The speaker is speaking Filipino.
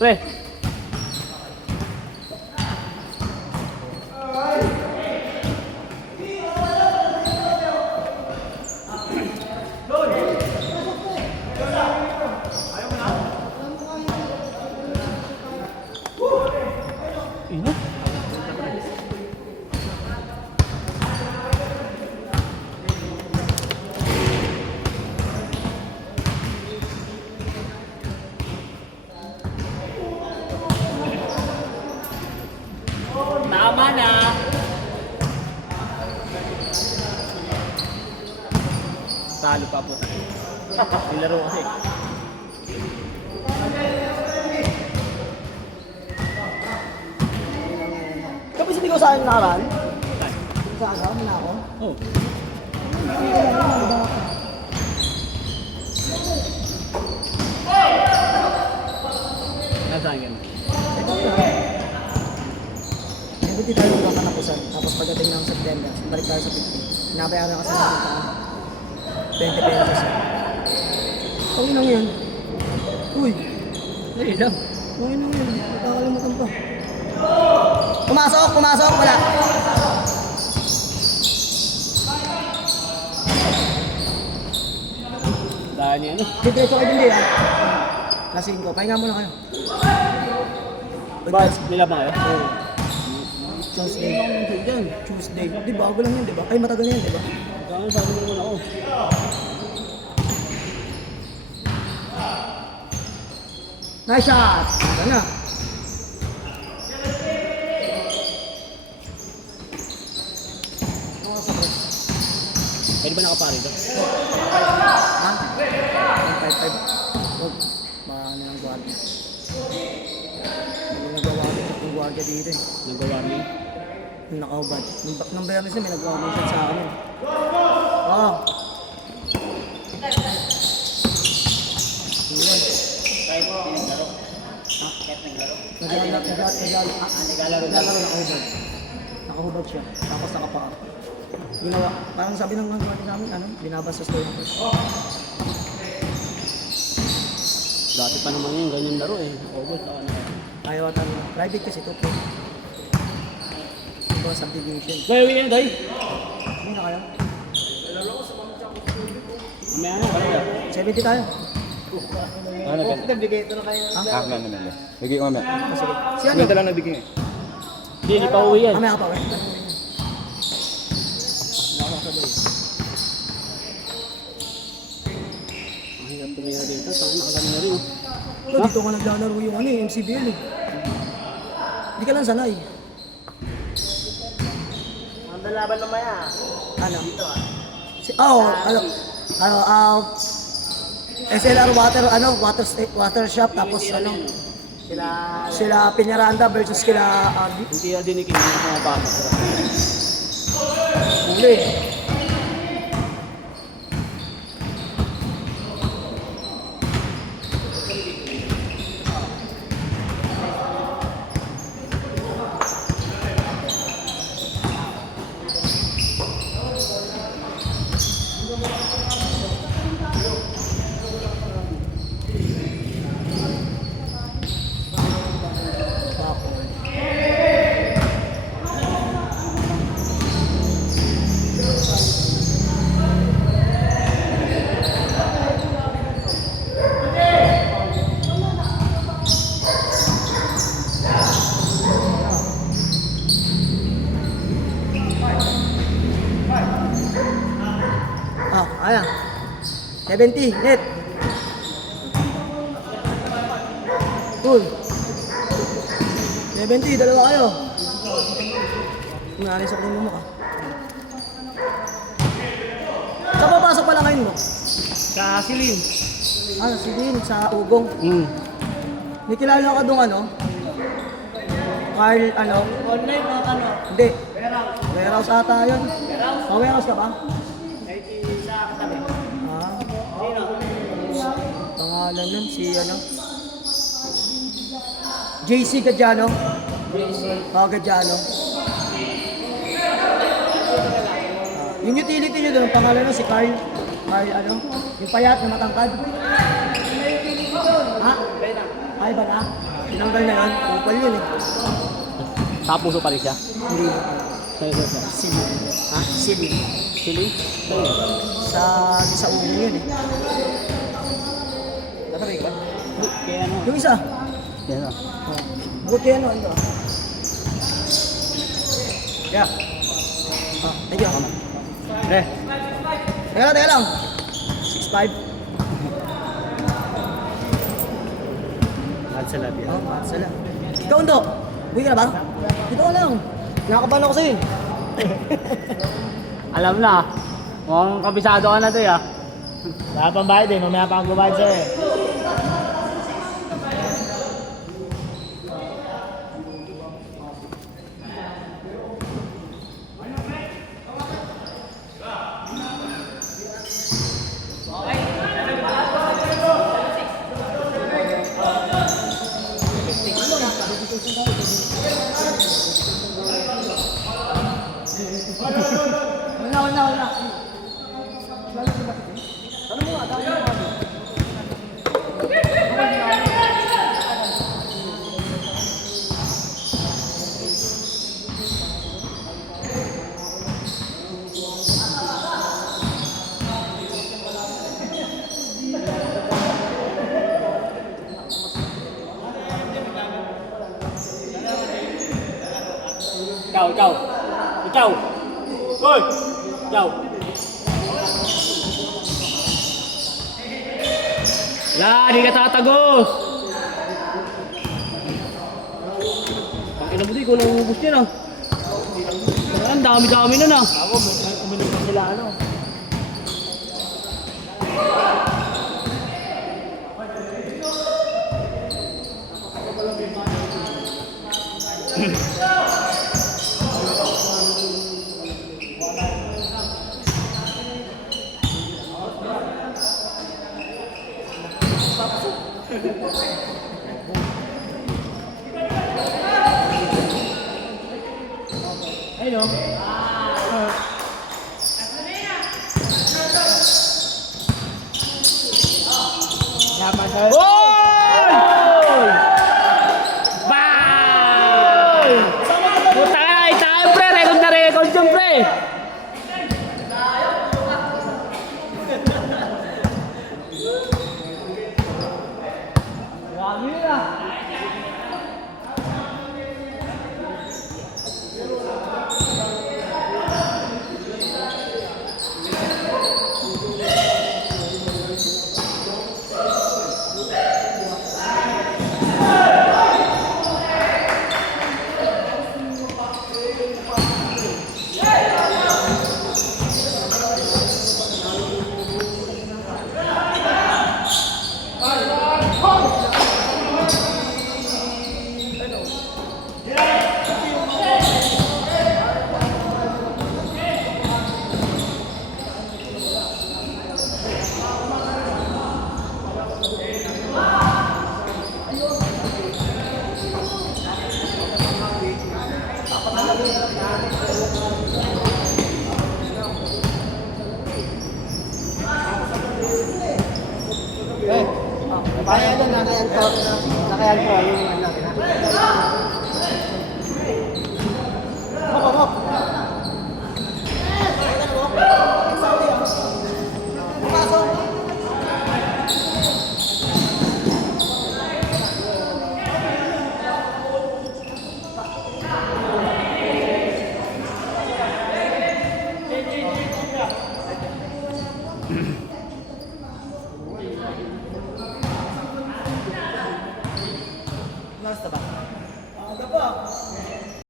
Pre. Ina. Tama na. Talo pa po. Nilaro kasi. Kapag sabi ko sa akin nakaraan, sa akin na ako. Oh. Nasaan yan? Hindi tayo magkakanapusan. Tapos pagdating ng September, balik tayo sa 50. Pinabayaran kasi natin ito. 20 pesos. Pangin lang yan. Uy! Dali lang. Pangin lang yan. Nakakalimutan pa. Pumasok! Pumasok! Wala! Dahil niya ano? Diretso kayo din ah. Lasing ko. Pahinga muna kayo. Bakit? Nilaban kayo? Oo. Tuesday. Tuesday. Di bago lang yan, di ba? Ay, matagal na yan, di ba? Kaya sabi mo muna ako. Nice shot! Ito na. Pwede ba nakapari ito? Ha? 155. Huwag. Maano ng guardia. Hindi nagawa yung guardia dito eh. Nag-warning. Yung nakaubad. Nung Bernes na may nag-warning shot sa akin. Oo. Iwan. Kahit naglaro. Kahit naglaro. Naglalaro nakahubad. Nakahubad siya. Tapos nakapaka. Ginawa. Parang sabi ng mga guardia namin, ano? Binabas sa story ko. Dati pa naman yung ganyan laro eh. Obos ako na. Ayaw at ano. Private kasi ito. Ito subdivision. Gaya, uwi na tayo. Hindi na kayo? Mamaya na, kaya. 70 tayo. Ano ba? Nabigay ito na kayo. Ha? Ah, wala naman. Bigay ko mamaya. Sige. Si ano? Ito lang nabigay eh. Hindi, hindi pa uwi yan. Mamaya ka pa, wait. Mahirap tumira dito. Saan nakagano na rin. Dito ka naglalaro yung ano eh, MCBL eh. Hindi ka lang sanay. Ang dalaban na maya. Ano? Ano? SLR water, water shop, tapos ano? Sila Piñaranda versus kila Arby. Hindi na din ikinig na pumapasok. Huli. Ayan. 70, net. Cool. 70, dalawa kayo. Unalis ako ng mukha. Saan papasok pala ngayon mo? Sa Silin. Si Din, sa Ugong. May kilala ka doon ano? Carl, ano? Online o ano? Hindi. Warehouse ata yun. Warehouse ka ba? Sa katabi. Sino? Pangalan nun, si ano? JC Gadiano. Gadiano. Yung utility nyo doon, ang pangalan nun si Carl. Carl ano? Yung payat na matangkad. Ha? Ay ba na? Tinanggal na yan. Kupal yun eh. Sa puso pa rin siya. Hindi. Sa'yo siya. Sili. Ha? Sili. Sili? Sa'yo. Sa ulo yun eh. Nasabay ka ba? Kaya ano? Yung isa. Yan o. Oh. Buti ano, ito. Yeah. Oh, thank you. Eh. Teka lang. 6'5". At sa labi. Oh, sala. Ikaw, Undo. Uwi ka na ba? Dito ka lang. Nakakabahan ako sa'yo. Alam na. Mukhang kabisado ka na to ya. Wala pang bayad eh. Mamaya pa ang babayad sa'yo eh. Wala. Ikaw. Hoy! Ikaw. La, di ka tatagos. Pangina mo di, ko nang ubus niya na. Ang dami-dami na na. Ako, uminom na sila ano. Ayun o. Yaman sa'yo. Gol! Bang! Puta ka, itahan pre, record na record yun pre. Grabe yun ah. Kaya doon, nakayan ko. Nakayan ko.